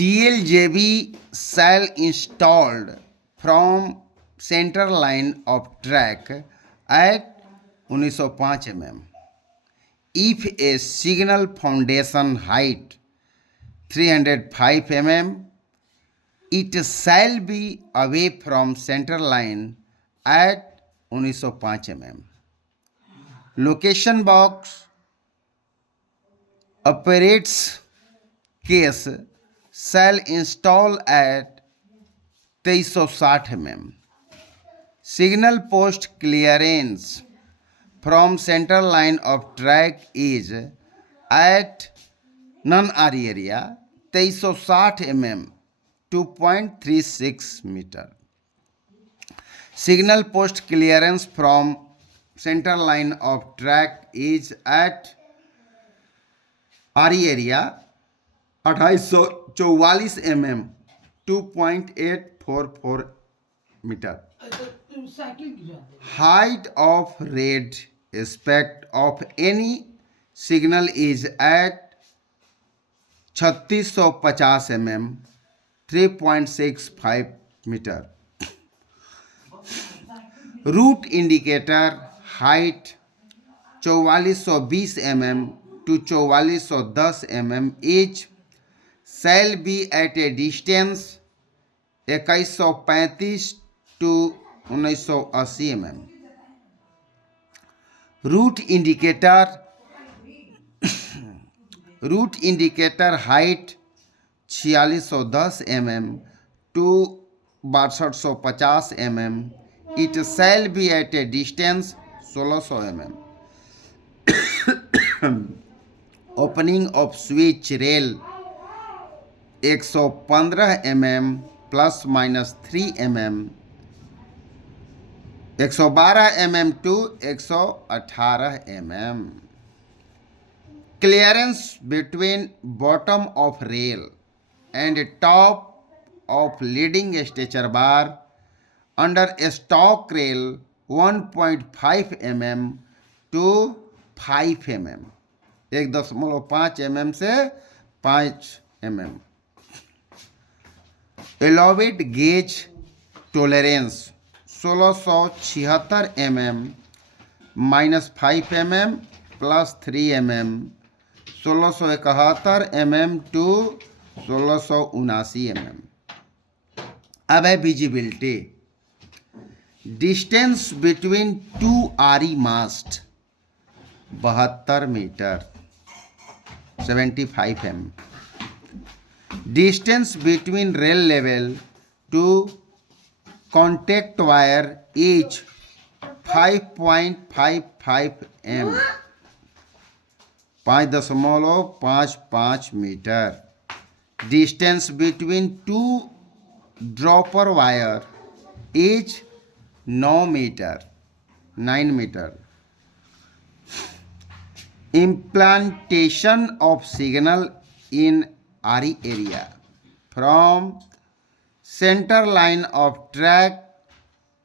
TLJB shall installed from center line of track at 1905 mm. If a signal foundation height 305 mm, it shall be away from center line at 1905 mm. Location box operates case shall install at 2360 mm. Signal post clearance from center line of track is at non-RE area 2360 mm 2.36 meter. Signal post clearance from center line of track is at RE area 2844 mm 2.844 meter. Height of red aspect of any signal is at 3650 mm 3.65 meter. Route indicator height 4420 mm to 4410 mm each shall be at a distance 2135 to 1980 mm. Route indicator height 4610 mm to 6250 mm. It shall be at a distance 1600 mm. Opening of switch rail 115 mm plus minus 3 mm 112 mm to 118 mm. Clearance between bottom of rail and top of leading stretcher bar under stock rail 1.5 mm to 5 mm 1.5 mm से 5 mm. Allowed gauge tolerance 1676 mm minus 5 mm plus 3 mm 1671 mm to 1679 mm. अब है visibility. Distance between two RE mast 72 metre 75 mm. Distance between rail level to contact wire is 5.55 m 5.55 meter. Distance between two dropper wire is 9 meter 9 meter. Implantation of signal in RE area from center line of track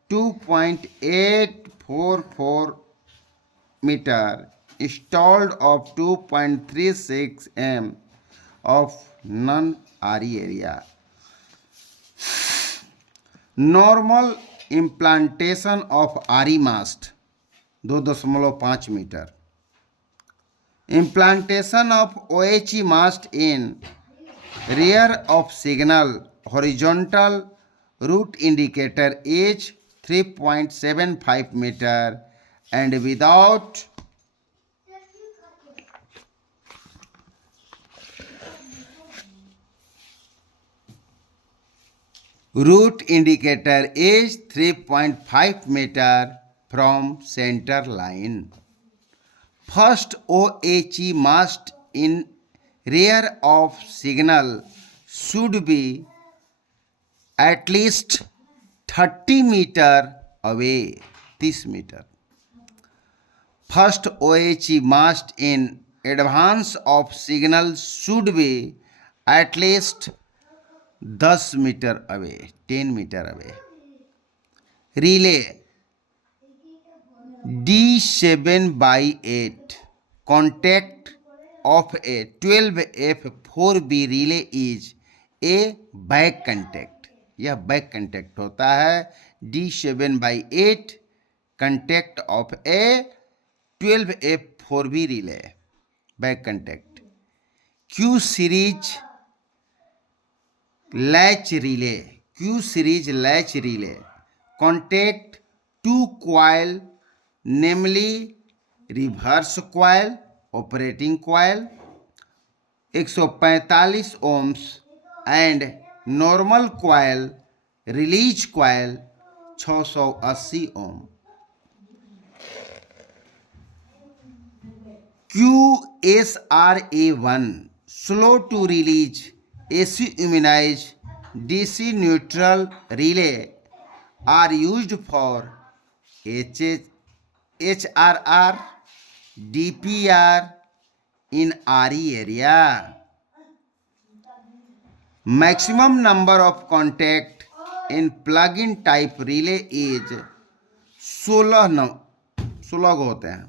2.844 meter installed of 2.36 m of non-RE area. Normal implantation of RE mast 2.5 meter. Implantation of OHE mast in rear of signal horizontal route indicator is 3.75 meter and without route indicator is 3.5 meter from center line. First OHE mast in rear of signal should be at least 30 meter away. 30 meter. First OHE mast in advance of signal should be at least 10 meter away. 10 meter away. Relay D7/8 contact of a 12F4B relay is a back contact, यह back contact होता है। D7/8 contact of a 12F4B relay, back contact. Q series latch relay, Q series latch relay contact two coil, namely reverse coil, operating coil 145 ohms and normal coil, release coil 680 ohm। QSRA1 slow to release AC immunized DC neutral relay are used for HRR, DPR in RE area. Maximum number of contact in plug-in type relay is 16 होते हैं,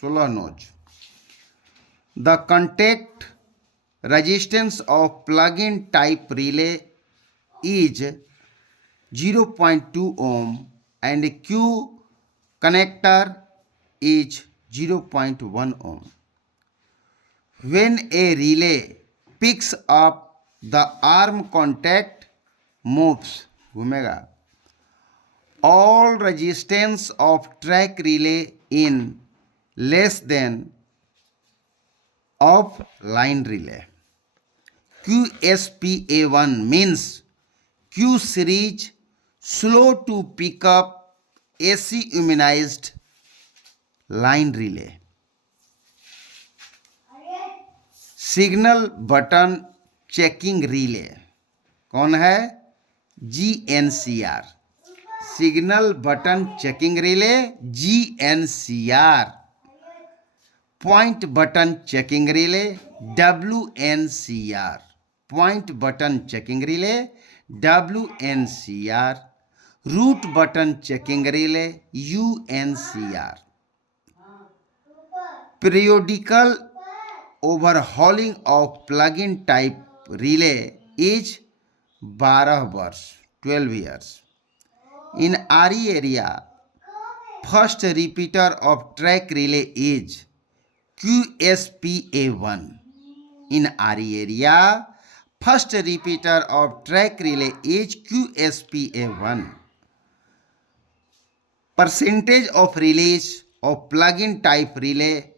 16 नोच। The contact resistance of plug-in type relay is 0.2 ohm and Q connector is 0.1 ohm. When a relay picks up the arm contact moves, घूमेगा, all resistance of track relay in less than of line relay. QSPA1 means Q series slow to pick up AC immunized line relay. Signal button checking relay कौन है? GNCR, signal button checking relay GNCR। Point button checking relay WNCR, point button checking relay WNCR। Route button checking relay UNCR। periodical overhauling of plug-in type relay is 12 वर्ष, 12 years। In RE area, first repeater of track relay is QSPA1। In RE area, first repeater of track relay is QSPA1। Percentage of release of plug-in type relay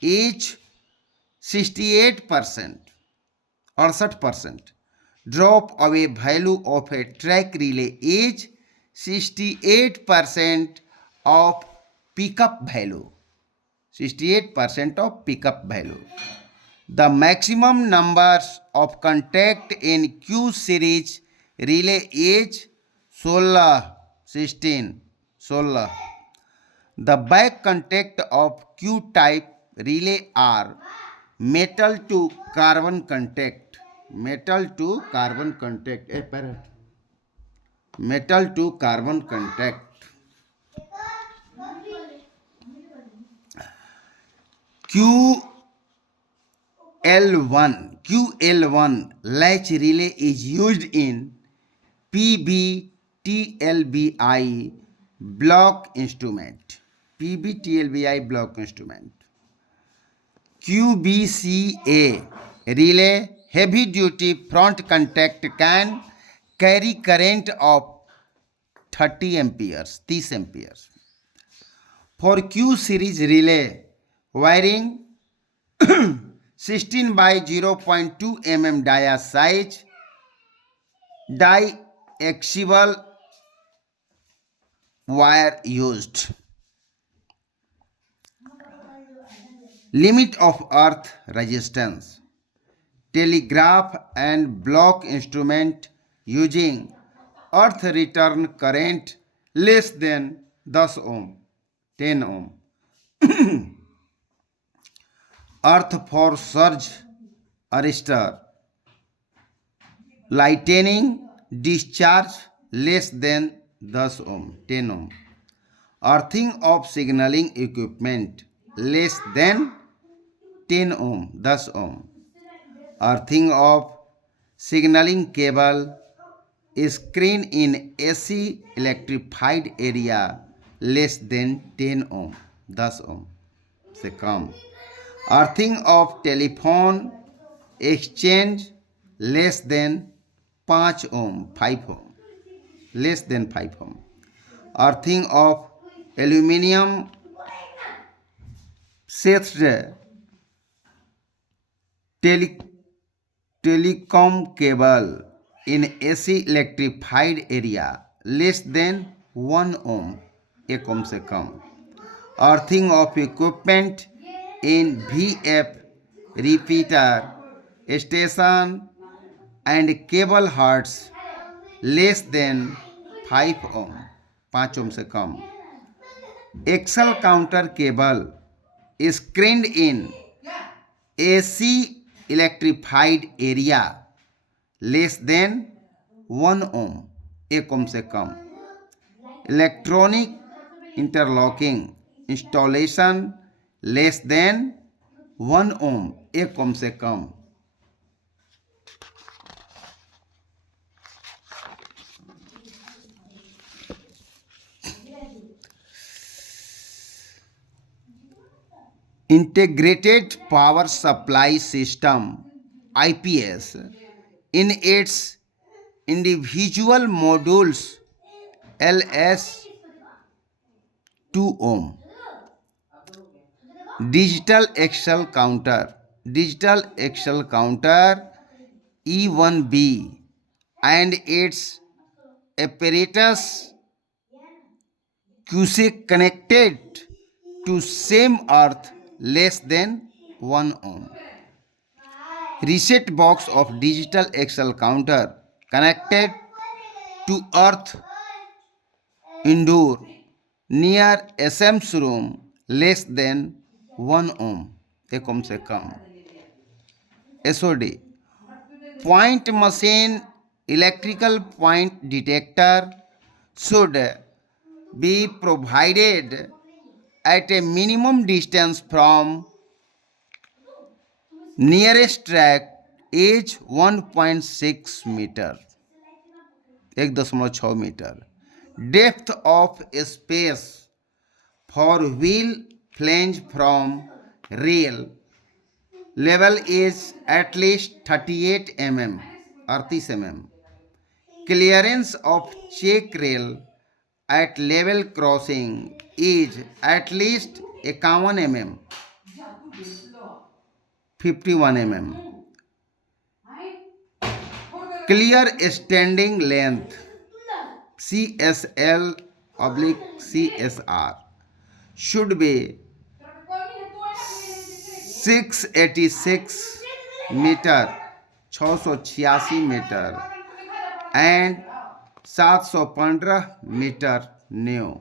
is 68%, 68%। Drop away value of a track relay is 68% of pickup value, 68% of pickup value। The maximum numbers of contact in Q series relay is 16, 16। The back contact of Q type relay are metal to carbon contact, metal to carbon contact, metal to carbon contact। QL1 latch relay is used in PBTLBI block instrument, PBTLBI block instrument। QBCA relay heavy duty front contact can carry current of 30 amperes, 30 amperes। For Q series relay wiring 16/0.2 mm dia size, diaxial wire used। Limit of earth resistance, telegraph and block instrument using earth return current less than 10 ohm, 10 ohm। earth for surge arrestor, lightning discharge less than 10 ohm, 10 ohm। earthing of signaling equipment less than 10 ohm, 10 ohm। earthing of signaling cable screen in AC electrified area less than 10 ohm, 10 ohm से कम. Earthing of telephone exchange less than 5 ohm, 5 ohm, less than 5 ohm. Earthing of aluminium sheathed telecom cable in AC electrified area less than 1 ohm, 1 ohm से कम. Earthing of equipment in VF repeater station and cable hertz less than 5 ohm, 5 ohm से कम. Excel counter cable screened in AC electrified area less than 1 ohm, 1 ohm से कम. Electronic interlocking installation less than 1 ohm, 1 ohm से कम. Integrated Power Supply System IPS in its individual modules LS 2 ohm. Digital Excel counter E1B and its apparatus QC connected to same earth less than 1 ohm. Reset box of digital Excel counter connected to earth indoor near SM's room less than 1 ohm, 1 ohm से कम. SOD point machine electrical point detector should be provided at a minimum distance from nearest track is 1.6 meter, 1.6 meter. Depth of space for wheel flange from rail level is at least 38 mm, 38 mm. Clearance of check rail at level crossing is at least 51 mm, 51 mm. Clear standing length CSL oblique CSR should be 686 meter, 686 meter and 715 meter new.